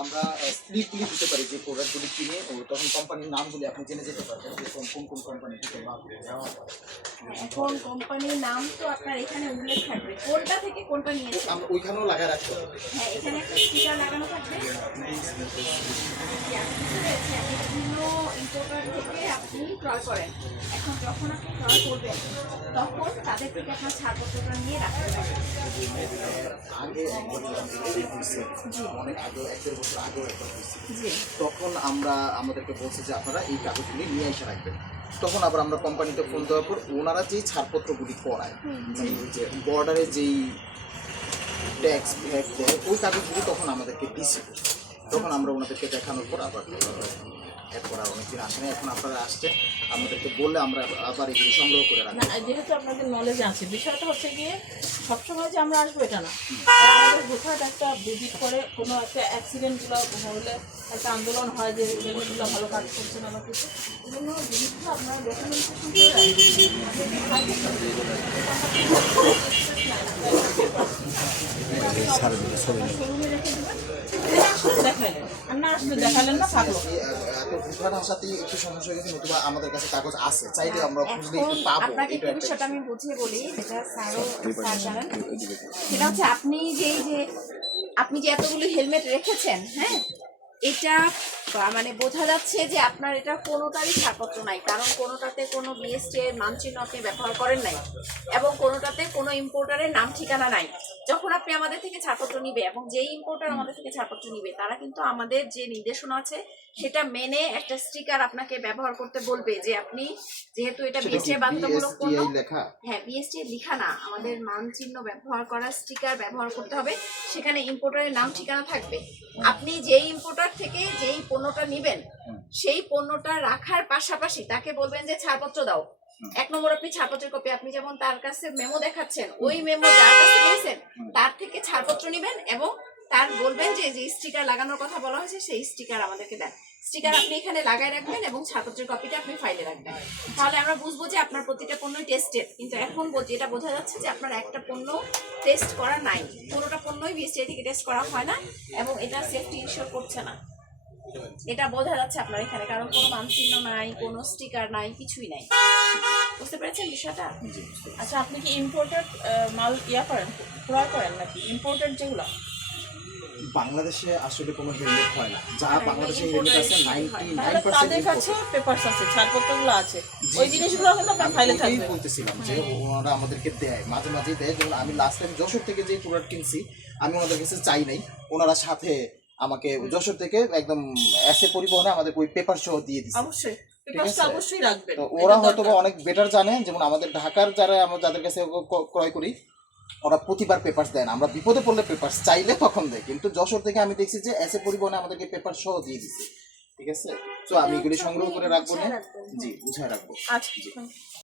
আমরা স্লিপগুলি দিতে পারি যে প্রোডাক্টগুলি কিনে ও তখন কোম্পানির নামগুলি আপনি জেনে যেতে পারবেন যে কোন কোন কোম্পানি থেকে মাল দেওয়া হয়। এখন কোম্পানির নাম তো আপনার এখানে উল্লেখ থাকবে, কোনটা থেকে কোনটা নিয়েছেন। আমরা ওইখানেও লাগায় রাখতে হবে। হ্যাঁ, এখানে একটা স্টিকার লাগানো থাকবে। বিভিন্ন ইম্পোর্টার থেকে আপনি ক্রয় করেন, এখন যখন আপনি ক্রয় করবেন তখন তাদের থেকে আপনার ছাড়পত্রটা নিয়ে রাখতে হবে। আগে একবার হয়েছে, অনেক আগে 1-1.5 বছর আগেও একবার হয়েছে। জি, তখন আমাদেরকে বলছে যে আপনারা এই কাগজগুলি নিয়ে এসে রাখবেন। তখন আবার আমরা কোম্পানিতে ফোন দেওয়ার পর ওনারা যেই ছাড়পত্রগুলি করায়, মানে ওই যে বর্ডারে যেই ট্যাক্স ভ্যাট দেয় ওই কাগজগুলি তখন আমাদেরকে দিছে। তখন আমরা ওনাদেরকে দেখানোর পর আবার এরপর আর অনেকদিন আসে না। এখন আপনারা আসছেন, আমাদেরকে বললে আমরা আবার এগুলি সংগ্রহ করে রাখি। না, যেহেতু আপনাদের নলেজ আছে, বিষয়টা হচ্ছে গিয়ে সবসময় যে আমরা আসবো এটা না, আমাদের হুটহাট একটা ভিজিট করে কোনো একটা অ্যাক্সিডেন্টগুলো হলে একটা আন্দোলন হয় যে হেলমেটগুলো ভালো কাজ করছে না বা কিছু, এজন্য জিনিসটা আপনারা ডকুমেন্টেশন করে শোরুমে রেখে দেবেন, দেখাইলেন আর না আসলে দেখালেন না থাকলো। এত হুটহাট আসাতেই একটু সমস্যা হয়ে গেছে, নতুবা আমাদের কাছে কাগজ আছে, চাইলে আমরা খুঁজলে একটু পাবো। আপনাকে এটা একটু একটা বিষয়টা আমি বুঝিয়ে বলি, যেটা স্যার জানেন, সেটা হচ্ছে আপনি যে এতগুলো হেলমেট রেখেছেন, হ্যাঁ, এটা মানে বোঝা যাচ্ছে যে আপনার এটা কোনোটারই ছাড়পত্র নাই, কারণ কোনোটাতে কোনো বিএসটি এর মানচিহ্ন আপনি ব্যবহার করেন নাই এবং কোনোটাতে কোনো ইম্পোর্টারের নাম ঠিকানা নাই। যখন আপনি আমাদের থেকে ছাড়পত্র নিবে এবং যেই ইম্পোর্টার আমাদের থেকে ছাড়পত্র নিবে তারা কিন্তু আমাদের যে নির্দেশনা আছে সেটা মেনে একটা স্টিকার আপনাকে ব্যবহার করতে বলবে যে আপনি যেহেতু এটা বিএসটি বাধ্যতামূলক পণ্য, হ্যাঁ বিএসটি লেখা না, আমাদের মানচিহ্ন ব্যবহার করা স্টিকার ব্যবহার করতে হবে, সেখানে ইম্পোর্টারের নাম ঠিকানা থাকবে। আপনি যেই ইম্পোর্টার থেকে যেই পণ্যটা নিবেন সেই পণ্যটা রাখার পাশাপাশি তাকে বলবেন যে ছাড়পত্র দাও। 1 নম্বর আপনি ছাড়পত্রের কপি, আপনি যেমন তার কাছে মেমো দেখাচ্ছেন, ওই মেমো যার কাছে গেছেন তার থেকে ছাড়পত্র নিবেন এবং তার বলবেন যে যে স্টিকার লাগানোর কথা বলা হয়েছে সেই স্টিকার আমাদেরকে দেন। স্টিকার আপনি এখানে লাগাই রাখবেন এবং ছাড়পত্রের কপিটা আপনি ফাইলে রাখবেন, তাহলে আমরা বুঝবো যে আপনার প্রতিটা পণ্যই টেস্টেড। কিন্তু এখন যেটা বোঝা যাচ্ছে যে আপনার একটা পণ্য টেস্ট করা নাই, কোনোটা পণ্যই বিএসটি থেকে টেস্ট করা হয় না এবং এটা সেফটি ইনশিওর করছে না, এটা বোঝা যাচ্ছে আপনার এখানে, কারণ কোনো মানচিহ্ন নাই, কোনো স্টিকার নাই, কিছুই নাই। বুঝতে পেরেছেন বিষয়টা? আচ্ছা, আপনি কি ইম্পোর্টেড মাল করেন, ক্রয় করেন নাকি ইম্পোর্টেড যেগুলো? বাংলাদেশে আসলে কোনো হেলমেট হয় না, যা বাংলাদেশে হেলমেট আছে 99% তাদের কাছে পেপারস আছে, ছাড়পত্রগুলো আছে, ওই জিনিসগুলো হলো আপনার ফাইলে থাকবে। বলতেছিলাম যে ওনারা আমাদেরকে দেয়, মাঝে মাঝেই দেয়। যেমন আমি লাস্ট টাইম যশোর থেকে যে প্রোডাক্ট কিনছি, আমি ওনাদের কাছে চাই নাই, ওনারা সাথে আমাকে যশোর থেকে একদম এসে পরিবহনে আমাদের ওই পেপার সহ দিয়ে দিচ্ছে। অবশ্যই পেপারসটা অবশ্যই রাখবেন। তো ওরা হয়তো অনেক বেটার জানে, যেমন আমাদের ঢাকার যাদের কাছে ক্রয় করি ওরা প্রতিবার পেপারস দেয় না, আমরা বিপদে পড়লে পেপারস চাইলে তখন দেয়, কিন্তু যশোর থেকে আমি দেখছি যে এসে পরিবহনে আমাদেরকে পেপার সহ দিয়ে দিচ্ছে। ঠিক আছে, তো আমি এগুলি সংগ্রহ করে রাখবো না। জি, বুঝায় রাখবো। আচ্ছা।